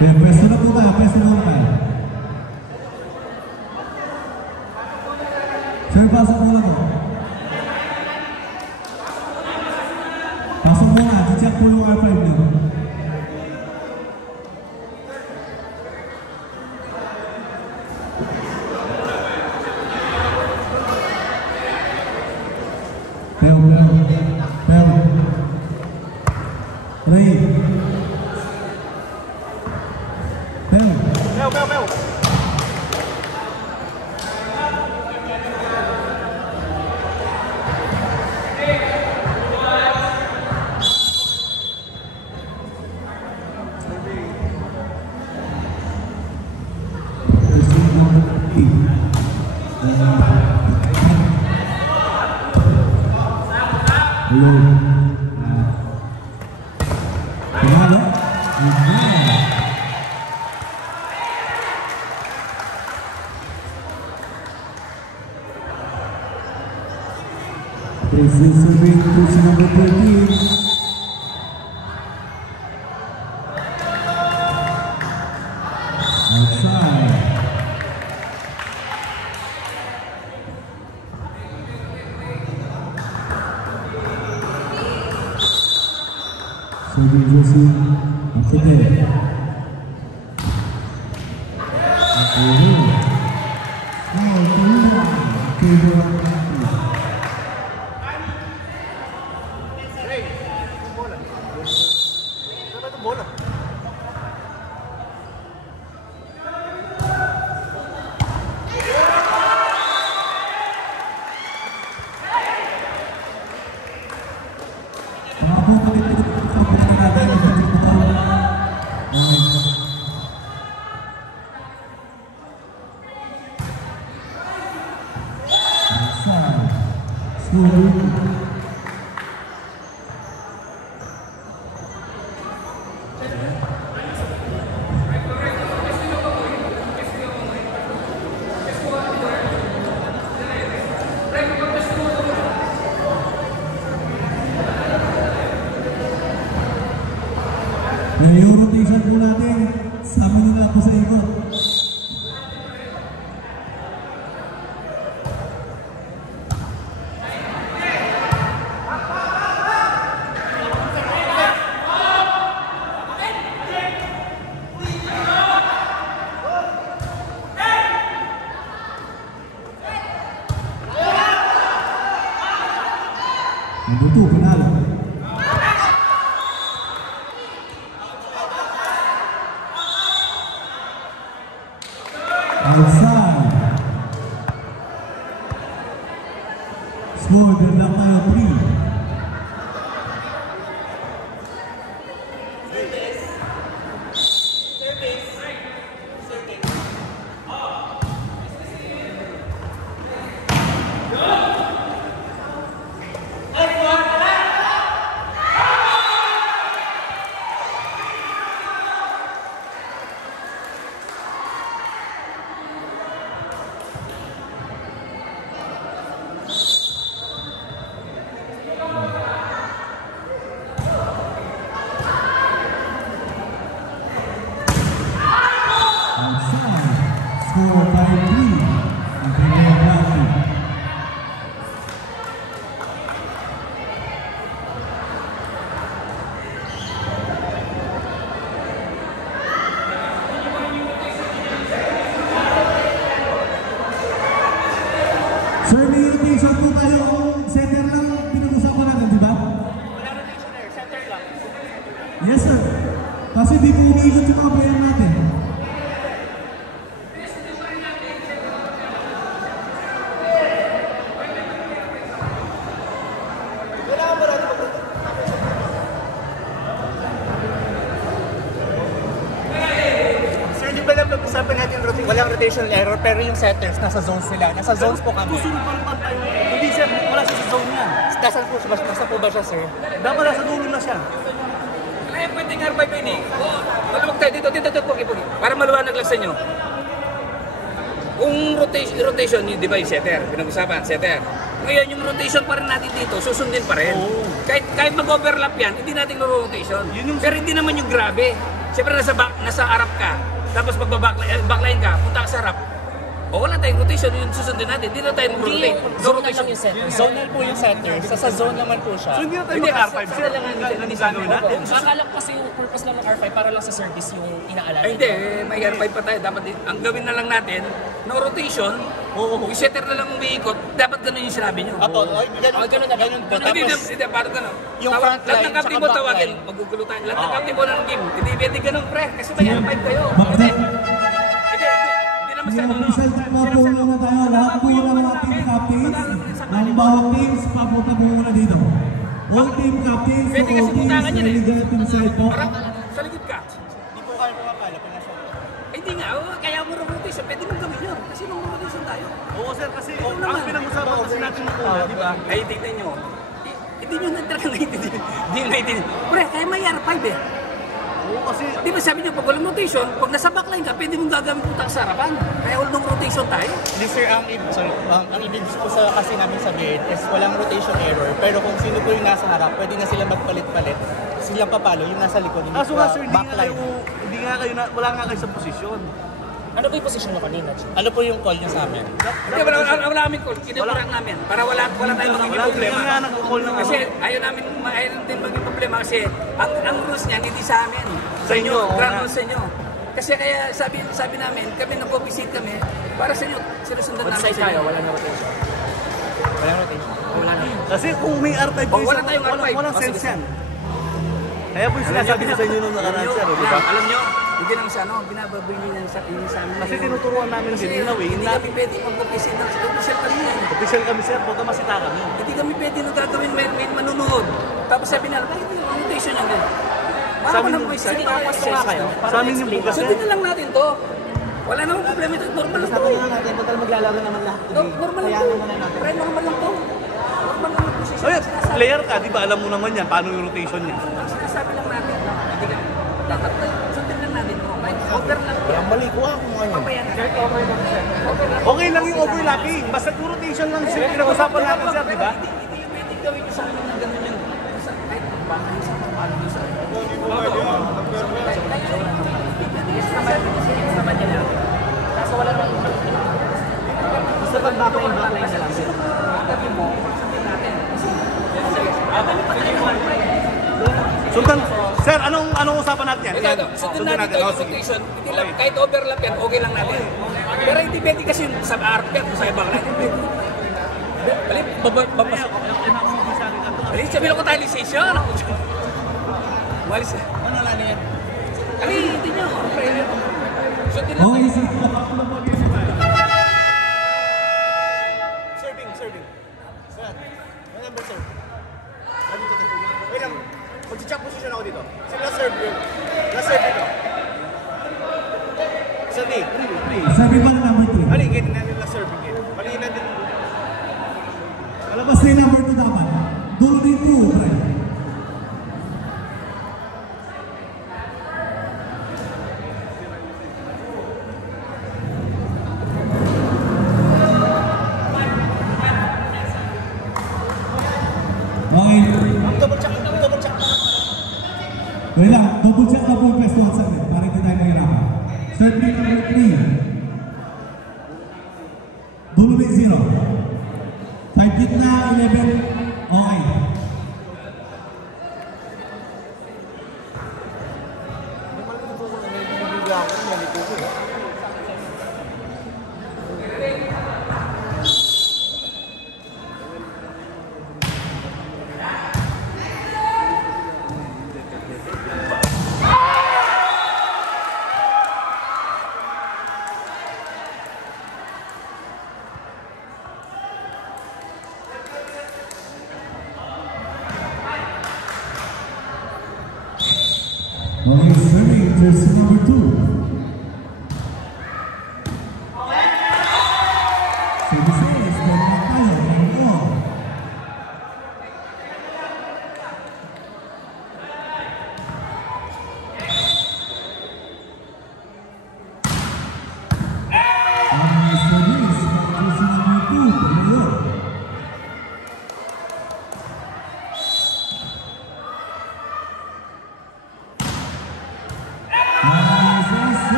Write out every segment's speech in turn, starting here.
Kaya pwesto na po kayo, pwesto na po kayo. Sir, pasok mo na po. Pasok mo na, check po yung R5 nyo. Ray. Bel. This is a big push number 13. Outside. So we will see after that. Yung rotation po natin, sabi nila ako sa ikot. Ito, panalo. Outside. Score, they're not by a 3. Score by 3 in favor of Ralphie. Sir, may rotation po tayo. Center lang pinag-usapan natin, di ba? Wala rotation eh, center lang. Yes, sir. Kasi di po umiikot yung mga player natin. Pag-usapan natin walang rotational error pero yung setters nasa zones sila. Nasa zones po kami. Susunod pa rin tayo. Hindi sir, wala siya sa zone niya. Nasa po ba siya, sir? Dapat nasa dulo na siya. Kaya pwedeng R5 yun eh. Malamag tayo dito, Pogi. Para maluwanag lang sa inyo. Kung rotation yung device setter, pinag-usapan, setter. Ngayon yung rotation pa rin natin dito, susundin pa rin. Kahit mag-overlap yan, hindi natin rotation. Pero hindi naman yung grabe. Siyempre nasa harap ka, tapos backline ka, punta ka sa harap. O wala tayong rotation, yung susundin natin. Dito tayo mag-rotate. No rotation. Zonal po yung setter. Sa zone naman po siya. So hindi na tayo mag-R5, sir. Hindi gagawin natin. Akala ko kasi yung purpose lang ng R5 para lang sa service yung inaalala. Ay hindi, may R5 pa tayo. Dapat ang gawin na lang natin, no rotation, yung setter na lang umiikot, dapat ganun yung sinabi nyo. Apo, ganun na ganun po. Hindi, parang ganun. Yung front Lahat ng line, captain tsaka mo back tawagin, line. magugulo tayo. Lahat ng captain mo ng game, hindi pwede ganun pre, kasi may R5 kayo. Hindi naman sa ano. Official time na po muna tayo. Lahat po ng mga team captains ng bawat teams, papunta po muna dito. All team captains, Pwede kasi all teams, butangan yun eh. legal team side po. Parang sa likod ka. Hindi po kayo pumapala. Hindi nga, kaya mo rotation, pwede mong gawin yun. Kasi nung rotation tayo. Oo, sir, kasi ang pinag-usapan kasi natin ng una, di ba? Ay, tignan nyo. Hindi nyo na talaga naiintindihan. Hindi nyo naiintindihan. Pre, kaya may R5 eh. Oo, kasi Di ba sabi nyo, pag walang rotation, pag nasa backline ka, pwede mong gagamit punta sa harapan. Kaya walang rotation tayo. Hindi sir, ang ibig ko sa kasi namin sabihin is walang rotation error. Pero kung sino po yung nasa harap, pwede na sila magpalit-palit. Silang papalo, yung nasa likod, yung kaso nga sir, backline. wala nga kayo sa posisyon. Ano ba yung position nyo kanina? Ano po yung call niya sa amin? Hindi, wala kami call. Kinukurang namin. Para wala tayong magiging problema. Wala nga nag-call ng Kasi ayaw din maging problema kasi ang rules niyan hindi sa amin. Sa inyo, ground rules sa inyo. Kasi kaya sabi namin, kami nag-visit kami para sa inyo, sinusundan namin sa inyo. Wala na rotation. Walang rotation. Kasi kung may R5 kayo, wala tayong R5. walang sense yan. Kaya po yung sinasabi ko sa inyo nung nakaraan, sir, di ba? Alam nyo, hindi lang sa binababoy niyo sa amin. Kasi tinuturuan namin Kasi din in a way hindi na kami pwede mag-visit ng official kami yan. official kami, sir, huwag ka masita kami. Hindi kami pwede nung gagawin may manunood. Tapos sabi nila, bakit yung rotation yan din? Sa amin yung- Sige, papasok nga kayo. Sa amin yung bukas, sir. Sundin na lang natin to. Wala namang problema ito. Normal lang to. natin, total maglalaro naman lahat. Normal lang to. Pre, normal lang to. Normal lang yung position. Oye, player ka, di ba alam mo naman yan, paano yung rotation niya? Ang sinasabi lang natin, hindi ka. Dapat sundin lang natin to. May over lang to. Mali ko ako ngayon. Papayan na. Over lang. Okay lang yung overlapping, basta yung rotation lang, sir, pinag-usapan natin, sir, di ba? Hindi yung pwede gawin ko sa akin na gano'n yun. Kahit baka yung sa pamalo yung sa Kaso wala nang Basta pag backline na lang. Sultan, sir, anong usapan natin yan? Ito, sundin natin ito Oh, yung sige. rotation. Hindi lang, kahit overlap yan, okay lang natin. Pero hindi pwede kasi yung sa RP yan, kung sa ibang natin pwede. Balik, balik, sabihin ko tayo lisensyon. Malis. Ano lang yan? Ali, hindi nyo. Sundin lang. Okay, sir. Serving. Sir, may number sir. Wait lang, mag-check position ako dito. Sino na-serve yun? Na-serve dito. Sabi, Sabi pa na number 3. mali, ganyan natin na-serve yun. Mali natin. Kalabas na yung number 2 dapat. Dulo din 2, pre. Okay. Double check. Wait lang, double check na po yung pwesto sa akin para hindi tayo mahirapan. Serving number 3. Dulo din 0. 5 gitna, 11. Okay. Okay, serving jersey number 2. Services, pero tayo, ngayon. Okay, service, jersey number 2, ngayon.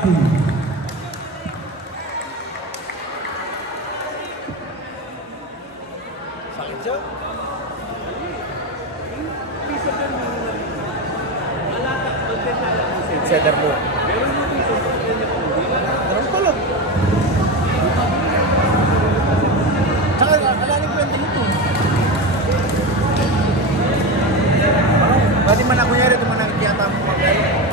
Makati. Sakit siya. Center mo. Meron pala. Tsaka, alaling kwenta nito. Pwede man ako yari, ito man ang tiyata mo mag-alo.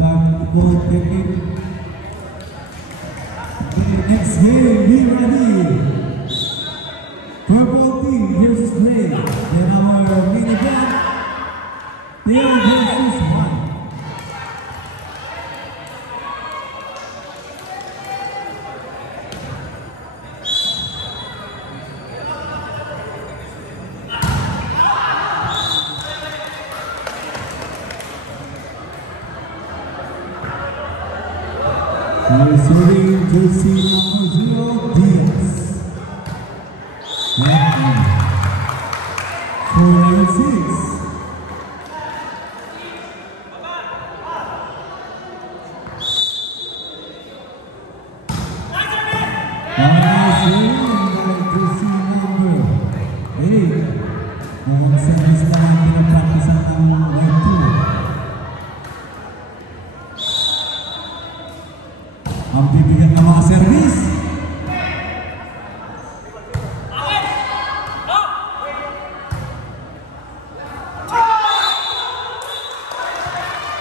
Basketball technique. The next game, be ready. Purple team versus gray. Then our main event, 10 versus 1. Receiving jersey number 0, Diaz. Lefty. 486. Jersey number 8. Mukhang service na lang pinagpractisan ng right 2. Ang bibigyan ng mga service.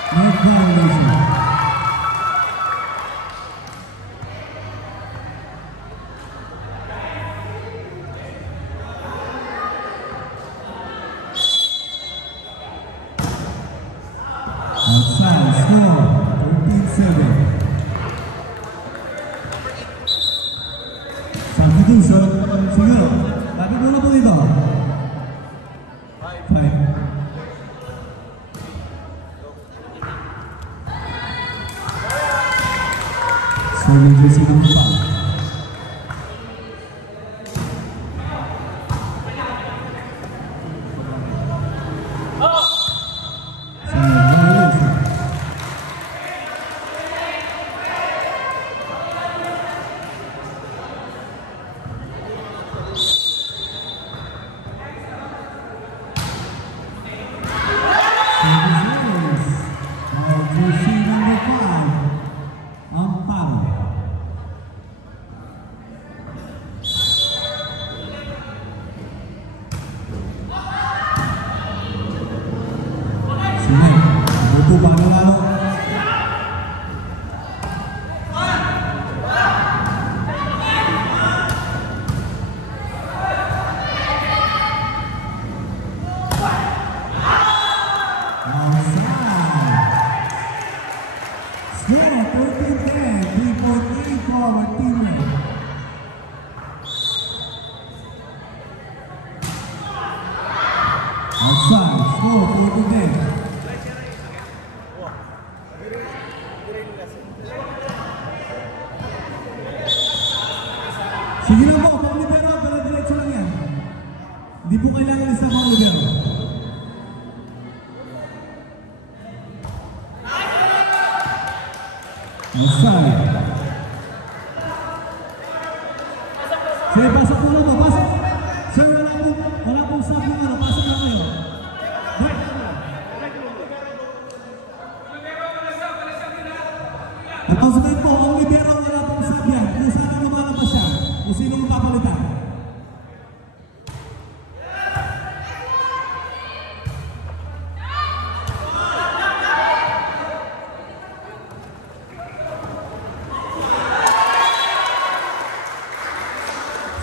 Net violation. Outside, score 13-7. Substitution, siguro. Bakit muna po dito? 5. So, jersey number 5. Outside, score 14-10. Sige lang po, pang libero, dala-diretso lang yan. Hindi po kailangan isa pang libero. Outside. Sige, pasok po na po, pasok. Sir, wala pong sabi nga, pasok lang kayo. Right. Napausakin po, ang libero wala pong sabi yan. Kung saan ang lumalabas siya, kung sino ang papalitan.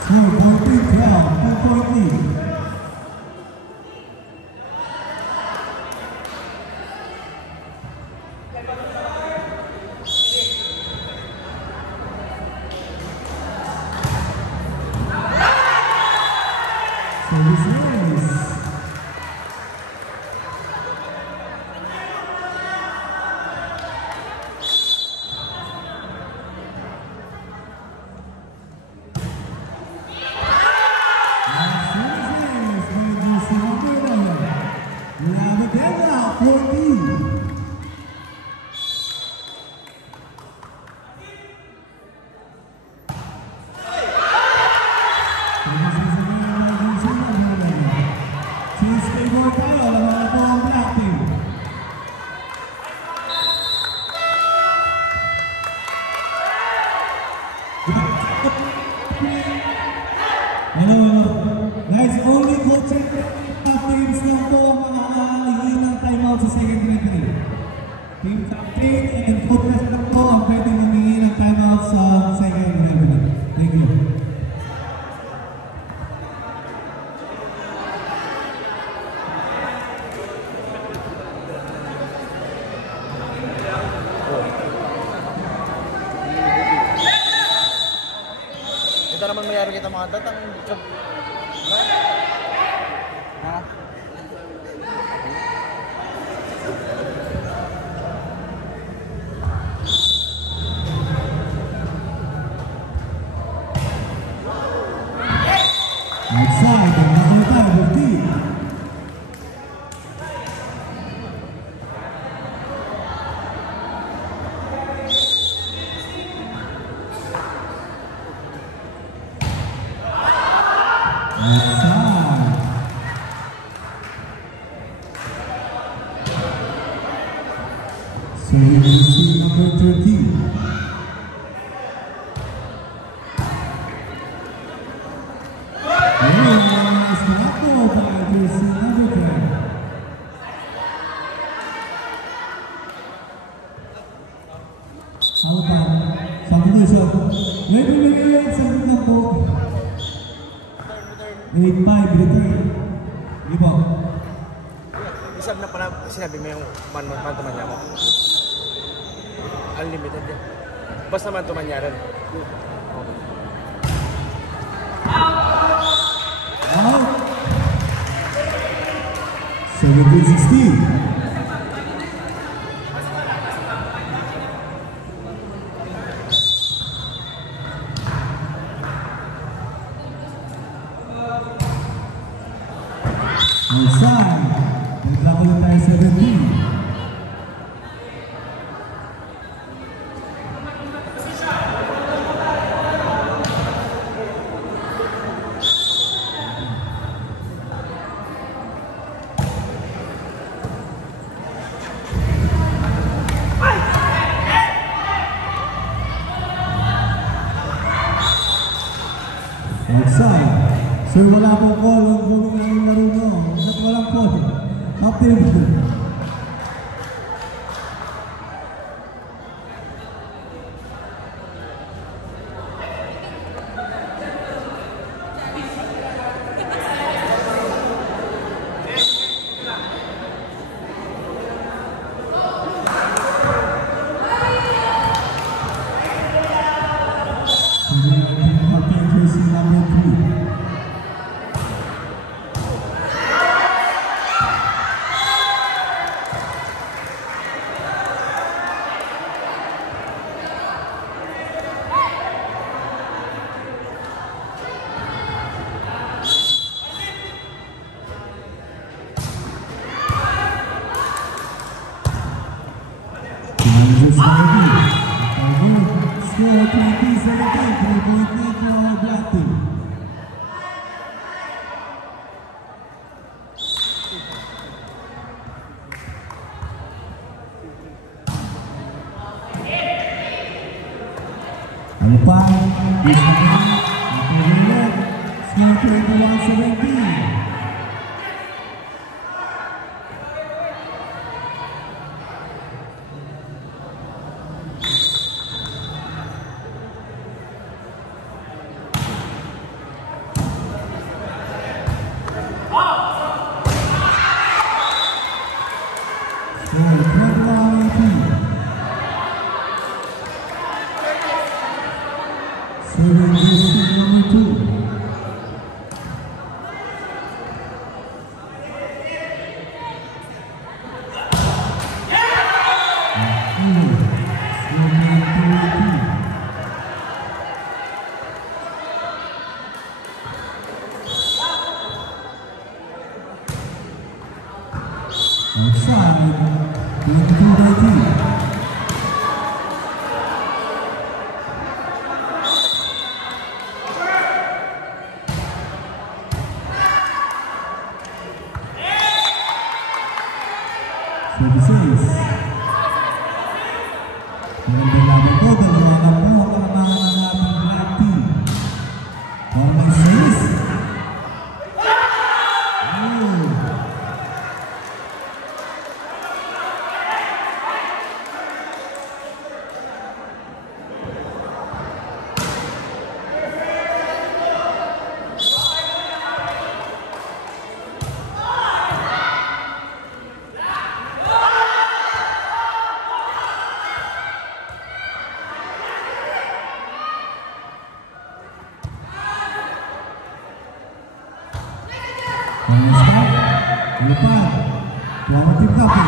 Score 14-12, 2-point lead. Service race. Service race by jersey number 9. Team captain and coach na po ang pwedeng humingi ng timeout sa second revenue. Thank you. Ito naman mayari kita mga tatang. Ha? Outside, another time with team. Outside. So we will see number 13. Isab na pala, sinabi mo yung man-to-man niya mo. Unlimited yan. Basta man-to-man niya rin. Out. 17-16. Inside. Naglako na tayo 17. Outside. Sir, wala po call ang gawin ang laro nyo. At walang call. Active. Score 20-17, 3-point lead for Black Team. Ang five is score 21-17. Outside, 22-19. Services. Magandang laban po, dalawang na po ang kalabangan ng ating Black Team. All my says. Lupan. Tuan tim kapten.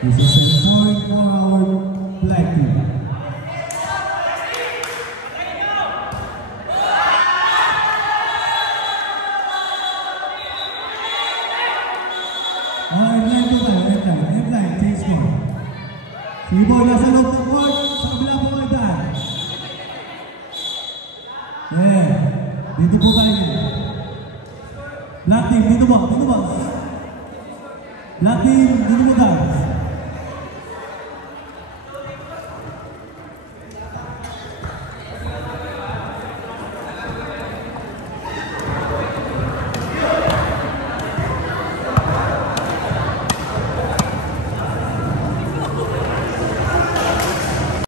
This is a point for our black team. Headline, change score. Si Boy nasa loob ng court, sa kabila po kayo dyan. Yeah, dito po tayo. Black team, dito ba? Black team, dito mo guys.